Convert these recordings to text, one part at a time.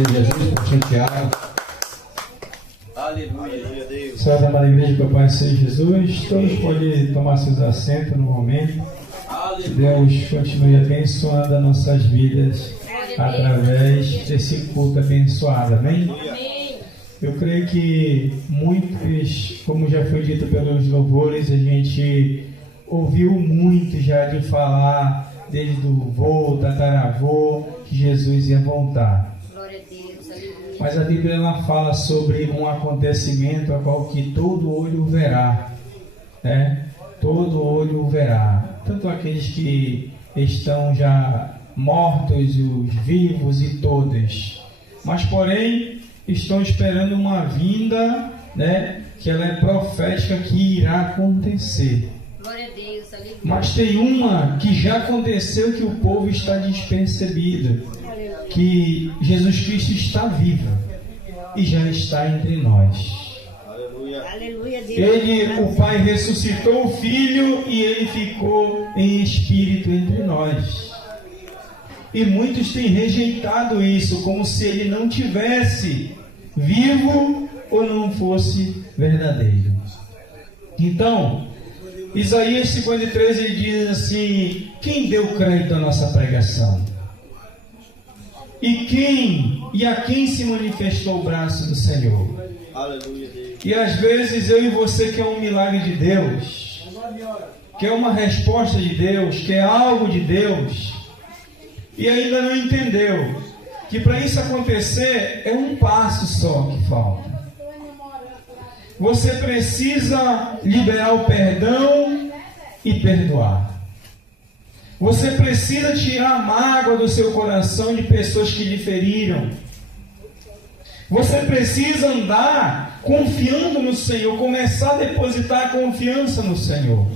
Senhor Jesus, pastor Tiago. Aleluia, Deus. Salve, amada igreja, com a paz do Senhor Jesus. Todos podem tomar seus assentos no momento. Que Deus continue abençoando as nossas vidas através desse culto abençoado, amém? Eu creio que muitos, como já foi dito pelos louvores, a gente ouviu muito já de falar desde o vô, tataravô, que Jesus ia voltar. Glória a Deus, aleluia. Mas a Bíblia ela fala sobre um acontecimento a qual que todo olho verá, né? Todo olho verá, tanto aqueles que estão já mortos, os vivos e todos. Mas porém estão esperando uma vinda, né? Que ela é profética, que irá acontecer. Glória a Deus, aleluia. Mas tem uma que já aconteceu, que o povo está despercebido, que Jesus Cristo está vivo e já está entre nós. Aleluia, Deus. Ele, o Pai, ressuscitou o Filho e ele ficou em espírito entre nós. E muitos têm rejeitado isso, como se ele não tivesse vivo ou não fosse verdadeiro. Então, Isaías 53, ele diz assim: quem deu crédito à nossa pregação? E a quem se manifestou o braço do Senhor? Aleluia, Deus. E às vezes eu e você quer um milagre de Deus, quer uma resposta de Deus, quer algo de Deus, e ainda não entendeu que para isso acontecer é um passo só que falta. Você precisa liberar o perdão e perdoar. Você precisa tirar a mágoa do seu coração de pessoas que lhe feriram. Você precisa andar confiando no Senhor, começar a depositar a confiança no Senhor.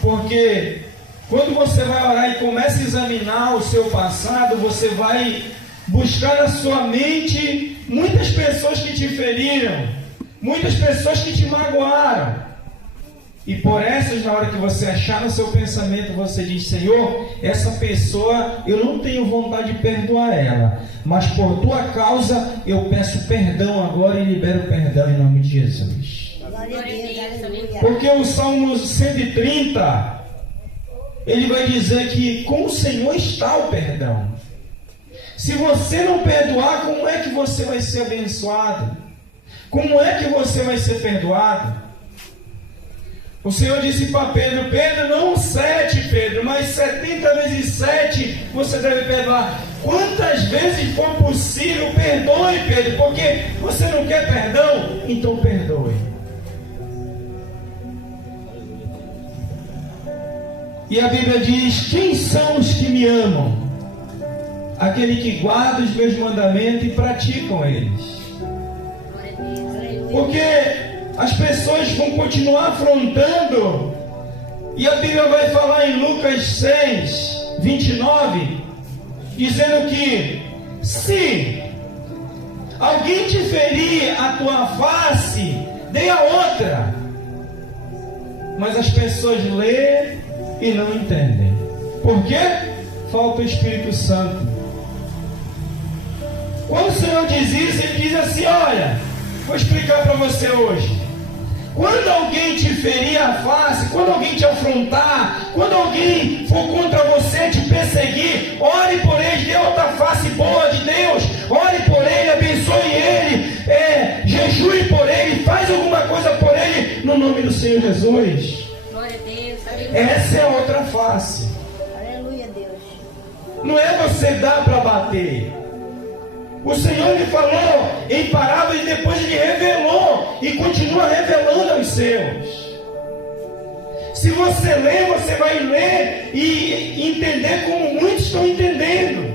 Porque quando você vai orar e começa a examinar o seu passado, você vai buscar na sua mente muitas pessoas que te feriram, muitas pessoas que te magoaram. E por essas, na hora que você achar no seu pensamento, você diz: Senhor, essa pessoa, eu não tenho vontade de perdoar ela, mas por tua causa eu peço perdão agora e libero perdão em nome de Jesus. Glória a Deus, aleluia. Porque o Salmo 130, ele vai dizer que com o Senhor está o perdão. Se você não perdoar, como é que você vai ser abençoado? Como é que você vai ser perdoado? O Senhor disse para Pedro: Pedro, não 7, Pedro, mas 70 vezes 7 você deve perdoar. Quantas vezes for possível, perdoe, Pedro, porque você não quer perdão, então perdoe. E a Bíblia diz: quem são os que me amam? Aquele que guarda os meus mandamentos e praticam eles. Porque as pessoas vão continuar afrontando, e a Bíblia vai falar em Lucas 6, 29, dizendo que se alguém te ferir a tua face, dê a outra. Mas as pessoas lêem e não entendem. Por quê? Falta o Espírito Santo. Quando o Senhor diz isso, Ele diz assim: olha, vou explicar para você hoje. Quando alguém te ferir a face, quando alguém te afrontar, quando alguém for contra você, te perseguir, ore por ele, dê outra face boa de Deus, ore por ele, abençoe ele, jejue por ele, faz alguma coisa por ele, no nome do Senhor Jesus. Glória a Deus, aleluia. Essa é a outra face. Aleluia, Deus. Não é você dar para bater. O Senhor lhe falou em parábola e depois Ele revelou e continua revelando aos seus. Se você ler, você vai ler e entender como muitos estão entendendo.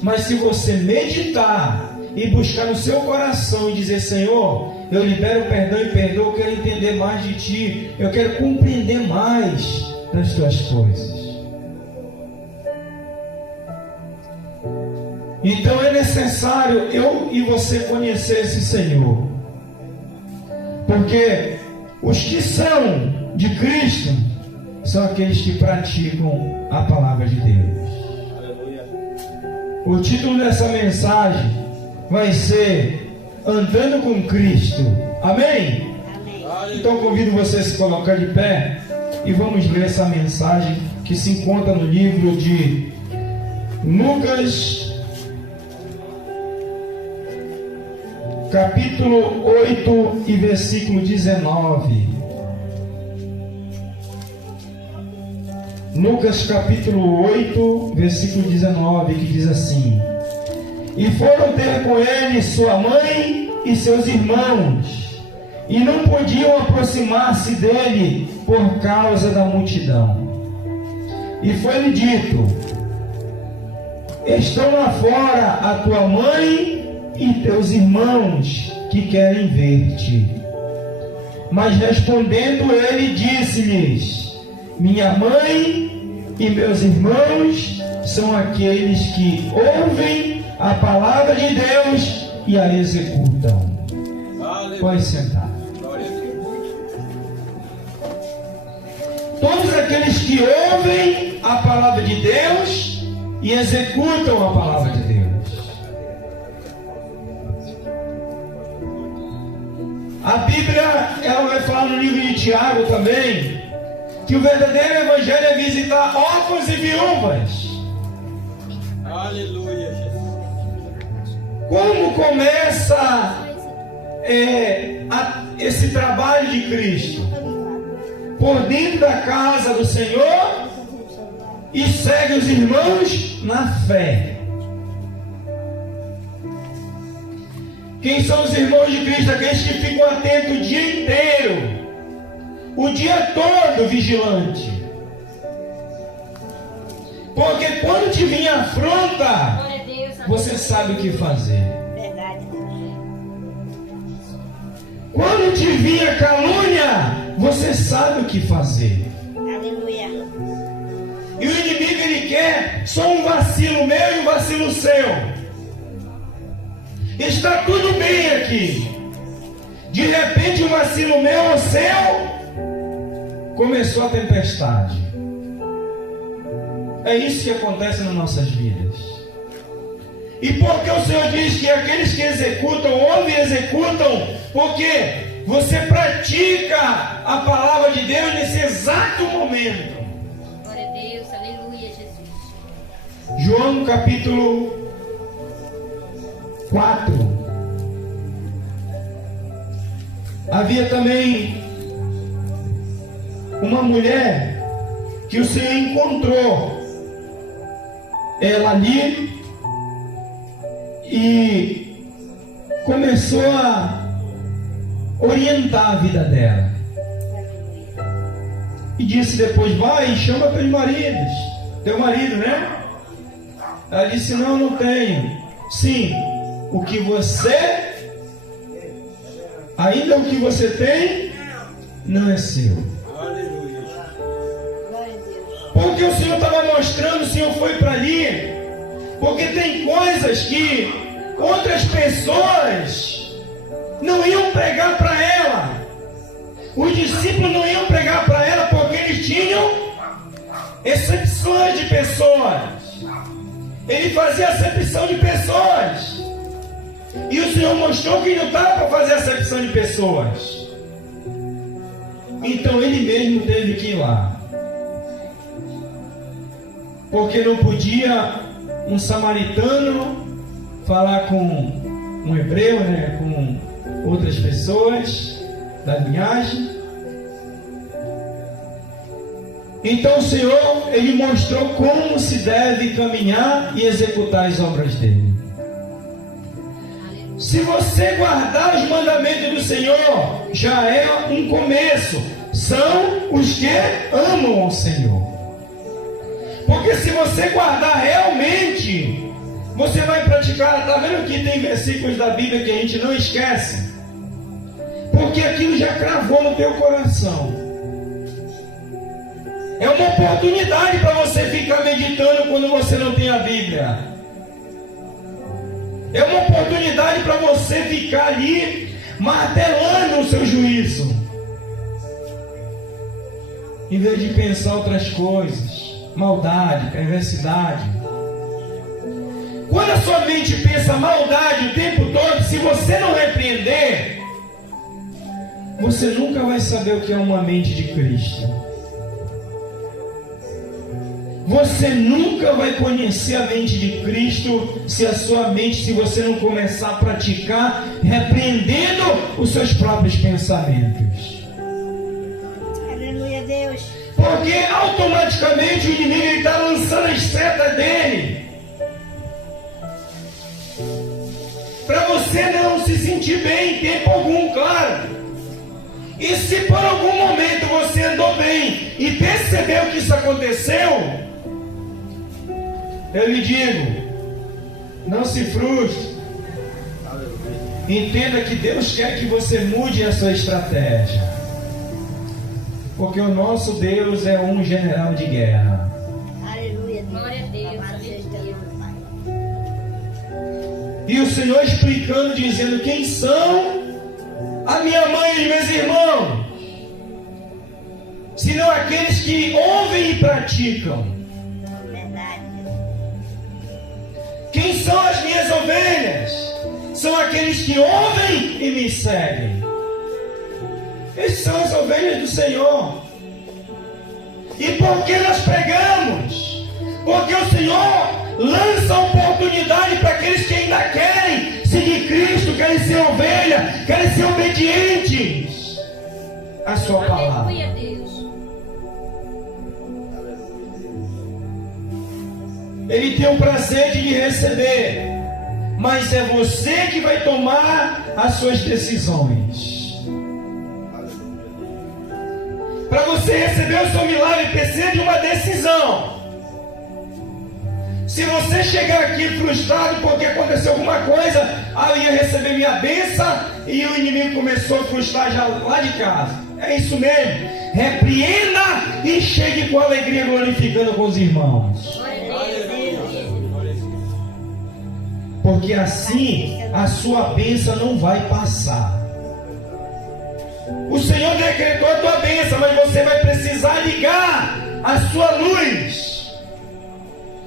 Mas se você meditar e buscar no seu coração e dizer: Senhor, eu libero perdão e perdoo, eu quero entender mais de Ti, eu quero compreender mais das Tuas coisas. Então é necessário eu e você conhecer esse Senhor. Porque os que são de Cristo são aqueles que praticam a palavra de Deus. O título dessa mensagem vai ser Andando com Cristo. Amém? Amém. Então convido você a se colocar de pé e vamos ler essa mensagem que se encontra no livro de Lucas, capítulo 8 e versículo 19. Lucas capítulo 8, versículo 19, que diz assim: E foram ter com ele sua mãe e seus irmãos, e não podiam aproximar-se dele por causa da multidão. E foi-lhe dito: Estão lá fora a tua mãe e teus irmãos que querem ver-te. Mas respondendo ele, disse-lhes: Minha mãe e meus irmãos são aqueles que ouvem a palavra de Deus e a executam. Pode sentar. Todos aqueles que ouvem a palavra de Deus e executam a palavra de Deus. A Bíblia, ela vai falar no livro de Tiago também, que o verdadeiro evangelho é visitar órfãos e viúvas. Aleluia, Jesus. Como começa esse trabalho de Cristo? Por dentro da casa do Senhor e segue os irmãos na fé. Quem são os irmãos de Cristo? Aqueles que ficam atentos o dia inteiro, o dia todo vigilante. Porque quando te vir afronta, você sabe o que fazer. Verdade. Quando te vir a calúnia, você sabe o que fazer. Aleluia. E o inimigo, ele quer só um vacilo meu e um vacilo seu. Está tudo bem aqui. De repente um vacilo meu ou seu, começou a tempestade. É isso que acontece nas nossas vidas. E porque o Senhor diz que aqueles que executam, ouvem e executam, porque você pratica a palavra de Deus nesse exato momento. Glória a Deus, aleluia, Jesus. João capítulo 4. Havia também uma mulher que o Senhor encontrou ela ali e começou a orientar a vida dela. E disse depois: vai e chama teus maridos. Teu marido, né? Ela disse: não, não tenho. Sim, o que você, ainda o que você tem, não é seu. Aleluia. Glória a Deus. Porque o Senhor estava mostrando, o Senhor foi para ali. Porque tem coisas que outras pessoas não iam pregar para ela. Os discípulos não iam pregar para ela porque eles tinham excepções de pessoas. Ele fazia acepção de pessoas. E o Senhor mostrou que não estava para fazer acepção de pessoas. Então ele mesmo teve que ir lá. Porque não podia um samaritano falar com um hebreu, né, com outras pessoas da linhagem. Então o Senhor, ele mostrou como se deve caminhar e executar as obras dele. Se você guardar os mandamentos do Senhor, já é um começo. São os que amam ao Senhor. Porque se você guardar realmente, você vai praticar. Está vendo que tem versículos da Bíblia que a gente não esquece? Porque aquilo já cravou no teu coração. É uma oportunidade para você ficar meditando quando você não tem a Bíblia. É uma oportunidade para você ficar ali martelando o seu juízo, em vez de pensar outras coisas, maldade, perversidade. Quando a sua mente pensa maldade o tempo todo, se você não repreender, você nunca vai saber o que é uma mente de Cristo. Você nunca vai conhecer a mente de Cristo se a sua mente, se você não começar a praticar, repreendendo os seus próprios pensamentos. Aleluia, Deus. Porque automaticamente o inimigo está lançando as setas dele para você não se sentir bem em tempo algum, claro. E se por algum momento você andou bem e percebeu que isso aconteceu, eu lhe digo, não se frustre. Entenda que Deus quer que você mude a sua estratégia. Porque o nosso Deus é um general de guerra. Aleluia, Deus. Glória a Deus, Amado seja teu aleluia. nome, Pai. E o Senhor explicando, dizendo quem são a minha mãe e meus irmãos, senão aqueles que ouvem e praticam. Verdade, Deus. Quem são as minhas ovelhas? São aqueles que ouvem e me seguem. Esses são as ovelhas do Senhor. E por que nós pregamos? Porque o Senhor lança oportunidade para aqueles que ainda querem seguir Cristo, querem ser ovelha, querem ser obedientes à sua palavra. Aleluia, Deus. Ele tem o prazer de lhe receber, mas é você que vai tomar as suas decisões. Para você receber o seu milagre, precisa de uma decisão. Se você chegar aqui frustrado porque aconteceu alguma coisa, eu ia receber minha bênção e o inimigo começou a frustrar já lá de casa. É isso mesmo. Repreenda e chegue com alegria glorificando com os irmãos. Glória a Deus, Porque assim a sua bênção não vai passar. O Senhor decretou a tua bênção, mas você vai precisar ligar a sua luz,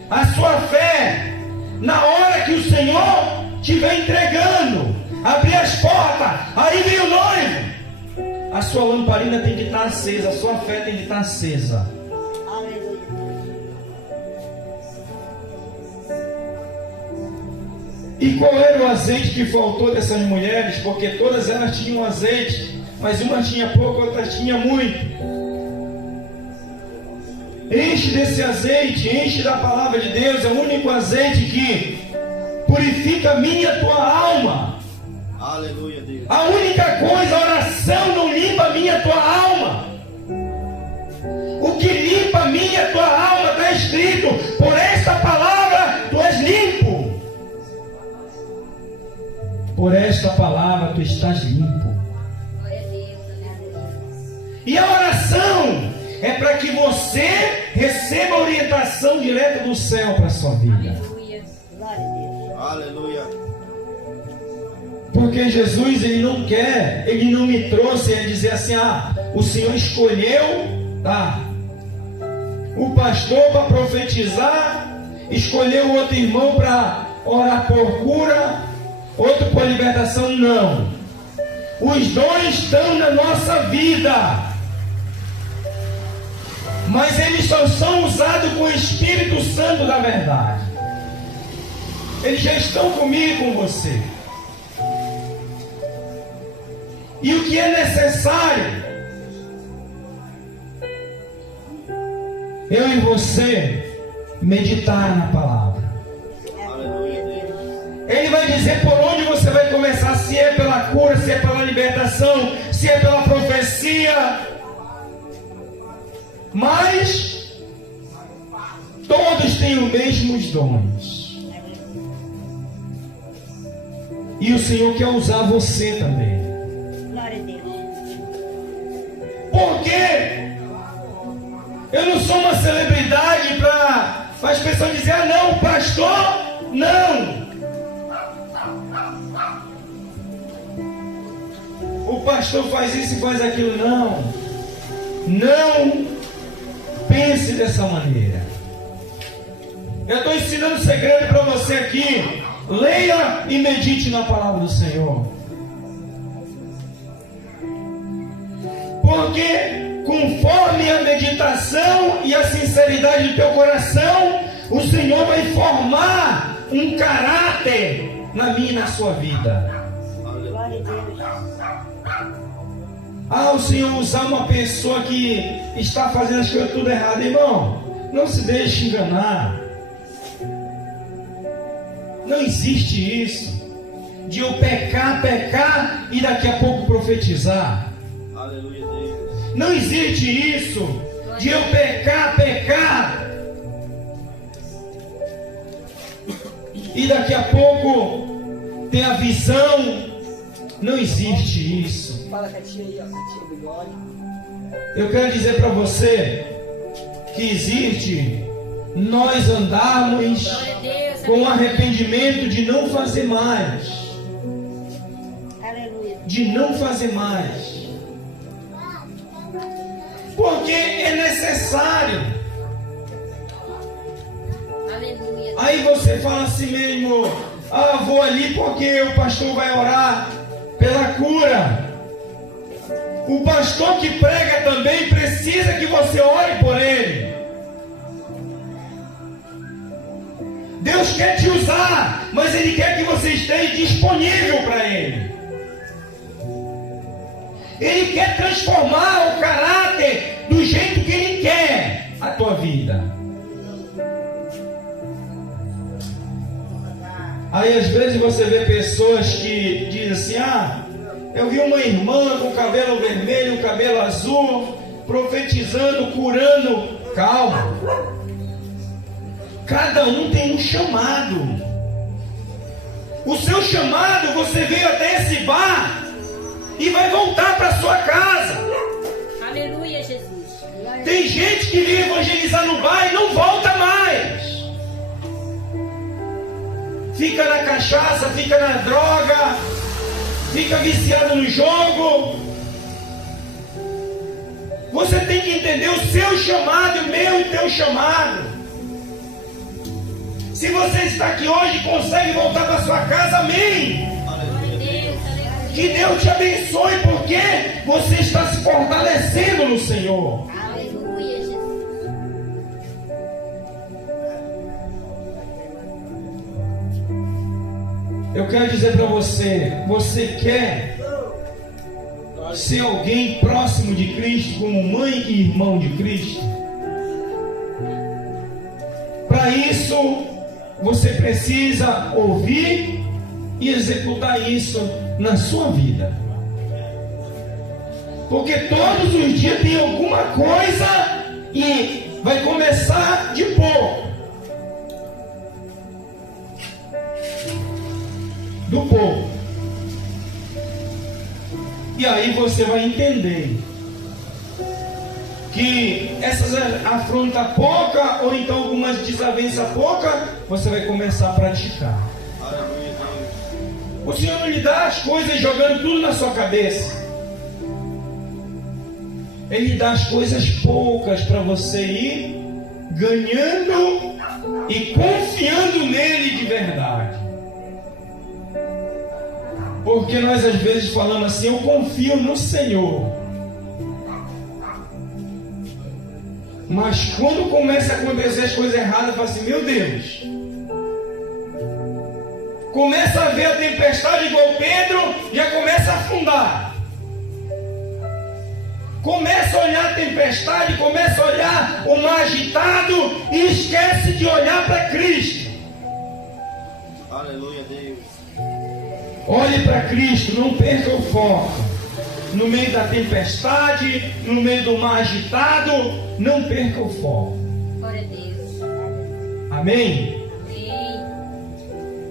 a sua fé, na hora que o Senhor estiver entregando, abrir as portas, aí vem o noivo. A sua lamparina tem que estar acesa, a sua fé tem que estar acesa. Aleluia. E qual era o azeite que faltou dessas mulheres? Porque todas elas tinham azeite, mas uma tinha pouco, outra tinha muito. Enche desse azeite, enche da palavra de Deus. É o único azeite que purifica a minha e a tua alma. Aleluia, Deus. A única coisa, a oração não limpa a minha e a tua alma. O que limpa a minha e a tua alma está escrito: por esta palavra tu és limpo. Por esta palavra tu estás limpo. glória a Deus, aleluia. E a oração é para que você receba a orientação direta do céu para a sua vida. Aleluia. Glória a Deus. Aleluia. Porque Jesus, Ele não quer, Ele não me trouxe a dizer assim: o Senhor escolheu, o pastor para profetizar, escolheu outro irmão para orar por cura, outro por libertação. Não. Os dons estão na nossa vida, mas eles só são usados com o Espírito Santo da verdade. Eles já estão comigo e com você. E o que é necessário? Eu e você meditar na palavra. Aleluia, Deus. Ele vai dizer por onde você vai começar, se é pela cura, se é pela libertação, se é pela profecia. Mas todos têm os mesmos dons. E o Senhor quer usar você também. Glória a Deus. Por quê? Eu não sou uma celebridade para as pessoas dizerem: não, pastor, não. O pastor faz isso e faz aquilo. Não. Não pense dessa maneira. Eu estou ensinando um segredo para você aqui, leia e medite na palavra do Senhor. Porque conforme a meditação e a sinceridade do teu coração, o Senhor vai formar um caráter na minha e na sua vida. Glória a Deus. O Senhor usar uma pessoa que está fazendo as coisas tudo errado. Irmão, não se deixe enganar. Não existe isso de eu pecar e daqui a pouco profetizar. Aleluia, Deus. Não existe isso de eu pecar e daqui a pouco ter a visão. Não existe isso. Fala com a tia aí, ó, tia Bigode. Eu quero dizer para você que existe nós andarmos com arrependimento de não fazer mais. Aleluia. De não fazer mais. Porque é necessário. Aleluia. Aí você fala assim mesmo: vou ali porque o pastor vai orar pela cura. O pastor que prega também precisa que você ore por ele. Deus quer te usar, mas Ele quer que você esteja disponível para Ele. Ele quer transformar o caráter do jeito que Ele quer a tua vida. Aí às vezes você vê pessoas que dizem assim: eu vi uma irmã com cabelo vermelho, cabelo azul, profetizando, curando. Calma. Cada um tem um chamado. O seu chamado, você veio até esse bar e vai voltar para sua casa. Aleluia, Jesus. Tem gente que vem evangelizar no bar e não volta mais. Fica na cachaça, fica na droga, fica viciado no jogo. Você tem que entender o seu chamado, o meu e o teu chamado. Se você está aqui hoje e consegue voltar para sua casa, amém. Que Deus te abençoe, porque você está se fortalecendo no Senhor. Aleluia, Jesus. Eu quero dizer para você: você quer ser alguém próximo de Cristo, como mãe e irmão de Cristo? Para isso, você precisa ouvir e executar isso na sua vida. Porque todos os dias tem alguma coisa e vai começar de pouco. Do pouco. E aí você vai entender que essas afrontas pouca, ou então algumas desavenças pouca, você vai começar a praticar. Aleluia, Deus. O Senhor não lhe dá as coisas jogando tudo na sua cabeça. Ele dá as coisas poucas para você ir ganhando e confiando nele de verdade. Porque nós às vezes falamos assim: eu confio no Senhor. Mas quando começa a acontecer as coisas erradas, fala assim: meu Deus. Começa a ver a tempestade igual Pedro, já começa a afundar. Começa a olhar a tempestade, começa a olhar o mar agitado e esquece de olhar para Cristo. Aleluia, Deus. Olhe para Cristo, não perca o foco. No meio da tempestade, no meio do mar agitado, não perca o foco. Glória a Deus. Amém? Amém.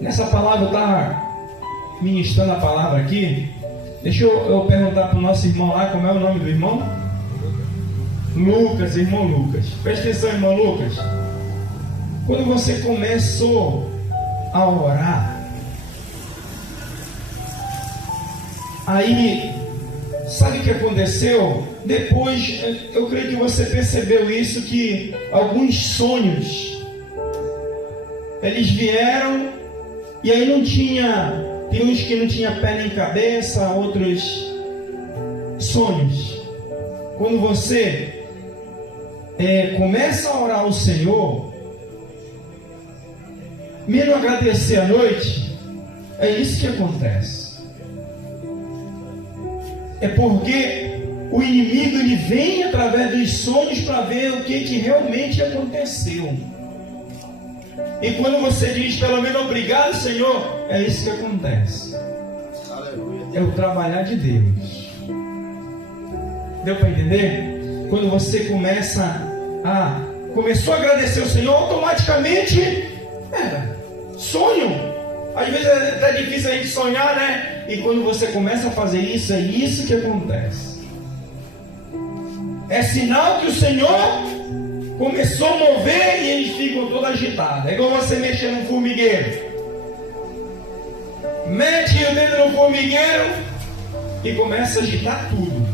Nessa palavra, está ministrando a palavra aqui. Deixa eu perguntar para o nosso irmão lá, como é o nome do irmão? Lucas, irmão Lucas. Presta atenção, irmão Lucas. Quando você começou a orar, aí, sabe o que aconteceu? Depois, eu creio que você percebeu isso, que alguns sonhos, eles vieram E aí não tinha, tem uns que não tinha pé nem cabeça, outros sonhos. Quando você começa a orar ao Senhor, mesmo agradecer à noite, é isso que acontece. É porque o inimigo ele vem através dos sonhos para ver o que realmente aconteceu. E quando você diz pelo menos obrigado, Senhor, é isso que acontece. É o trabalhar de Deus. Deu para entender? Quando você começou a agradecer ao Senhor, automaticamente sonho. Às vezes é até difícil a gente sonhar, né? E quando você começa a fazer isso, é isso que acontece. É sinal que o Senhor começou a mover e eles ficam todos agitados. É igual você mexer num formigueiro. Mete o dedo no formigueiro e começa a agitar tudo.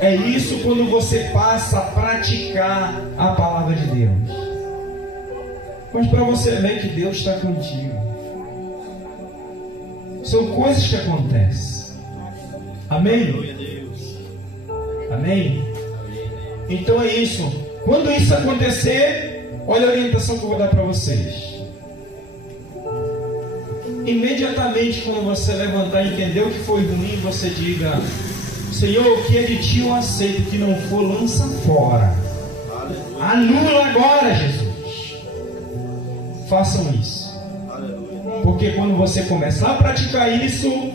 É isso quando você passa a praticar a palavra de Deus. Mas para você ver que Deus está contigo, são coisas que acontecem. Amém? Amém? Então é isso. Quando isso acontecer, olha a orientação que eu vou dar para vocês. Imediatamente quando você levantar e entender o que foi ruim, você diga: Senhor, o que é de ti eu aceito, o que não for, lança fora. Anula agora, Jesus. Façam isso. Porque quando você começar a praticar isso,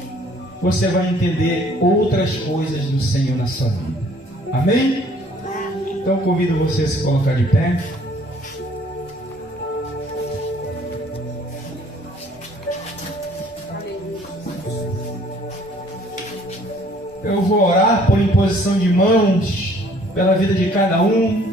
você vai entender outras coisas do Senhor na sua vida. Amém? Então convido você a se colocar de pé. Eu vou orar por imposição de mãos pela vida de cada um.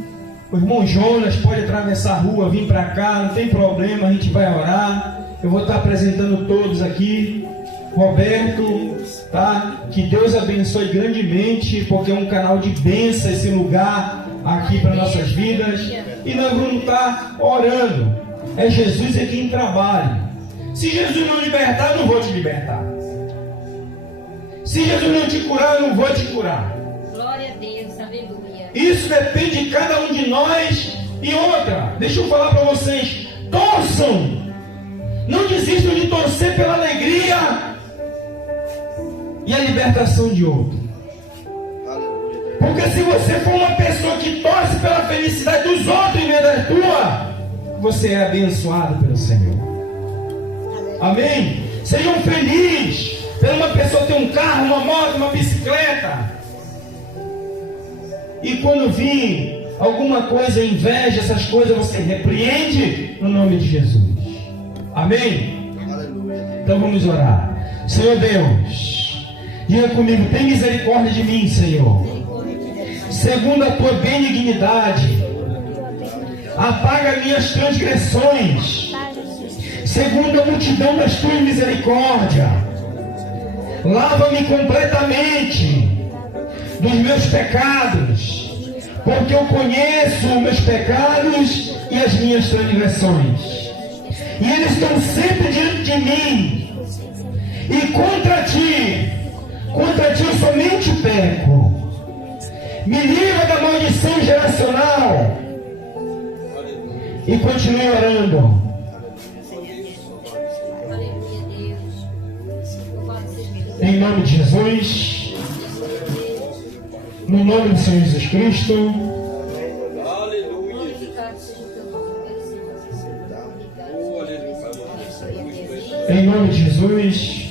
O irmão Jonas pode atravessar a rua, vir para cá, não tem problema, a gente vai orar. Eu vou estar apresentando todos aqui. Roberto, tá? Que Deus abençoe grandemente, porque é um canal de bênção esse lugar aqui para nossas vidas. E nós vamos estar orando. É Jesus é quem trabalha. Se Jesus não libertar, eu não vou te libertar. Se Jesus não te curar, eu não vou te curar. Glória a Deus, aleluia. Isso depende de cada um de nós. E outra, deixa eu falar para vocês: torçam. Não desistam de torcer pela alegria e a libertação de outro. Porque se você for uma pessoa que torce pela felicidade dos outros em vez da tua, você é abençoado pelo Senhor. Amém? Sejam felizes por uma pessoa ter um carro, uma moto, uma bicicleta. E quando vir alguma coisa, inveja, essas coisas, você repreende no nome de Jesus. Amém? Então vamos orar. Senhor Deus, diga comigo: tem misericórdia de mim, Senhor. Segundo a tua benignidade, apaga minhas transgressões. Segundo a multidão das tuas misericórdias, lava-me completamente dos meus pecados, porque eu conheço meus pecados e as minhas transgressões, e eles estão sempre diante de mim, e contra ti eu somente peco. Me livra da maldição geracional. E continue orando. Em nome de Jesus, no nome do Senhor Jesus Cristo. Em nome de Jesus.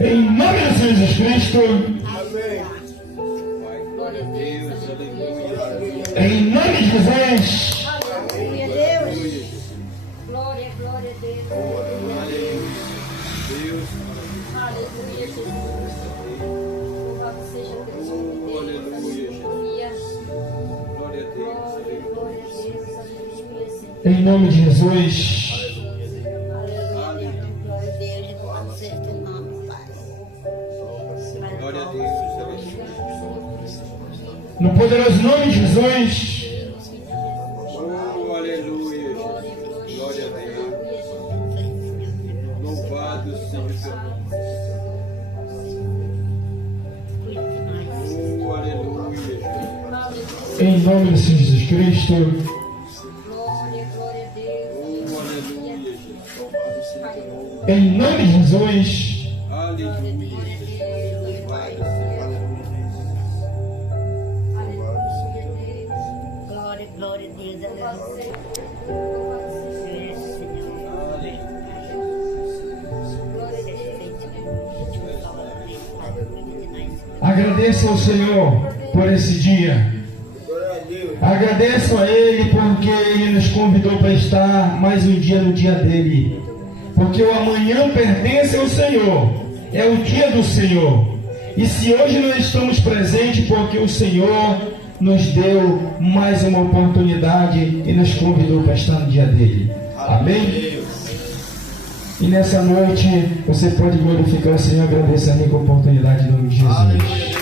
Em nome do Senhor Jesus Cristo. Em nome de Jesus. Aleluia, Deus. Glória, glória a Deus. Aleluia, Jesus. Louvado seja o teu nome, Deus. Aleluia. Glória, glória a Deus. Aleluia, Senhor. Em nome de Jesus. Aleluia. Glória a Deus. Louvado seja teu nome, Pai. Glória a Deus. No poderoso nome de Jesus. Oh, aleluia. Glória a Deus. Louvado seja o Oh, aleluia. Em nome do Senhor Jesus Cristo. Glória, glória a Deus. Oh, aleluia. Em nome de Jesus. Aleluia. Glória, glória a Deus. Aleluia. Agradeça ao Senhor por esse dia. Agradeço a Ele porque Ele nos convidou para estar mais um dia no dia dele. Porque o amanhã pertence ao Senhor. É o dia do Senhor. E se hoje nós estamos presentes, porque o Senhor nos deu mais uma oportunidade e nos convidou para estar no dia dele. Amém? E nessa noite você pode glorificar o Senhor, agradecer a minha oportunidade em nome de Jesus.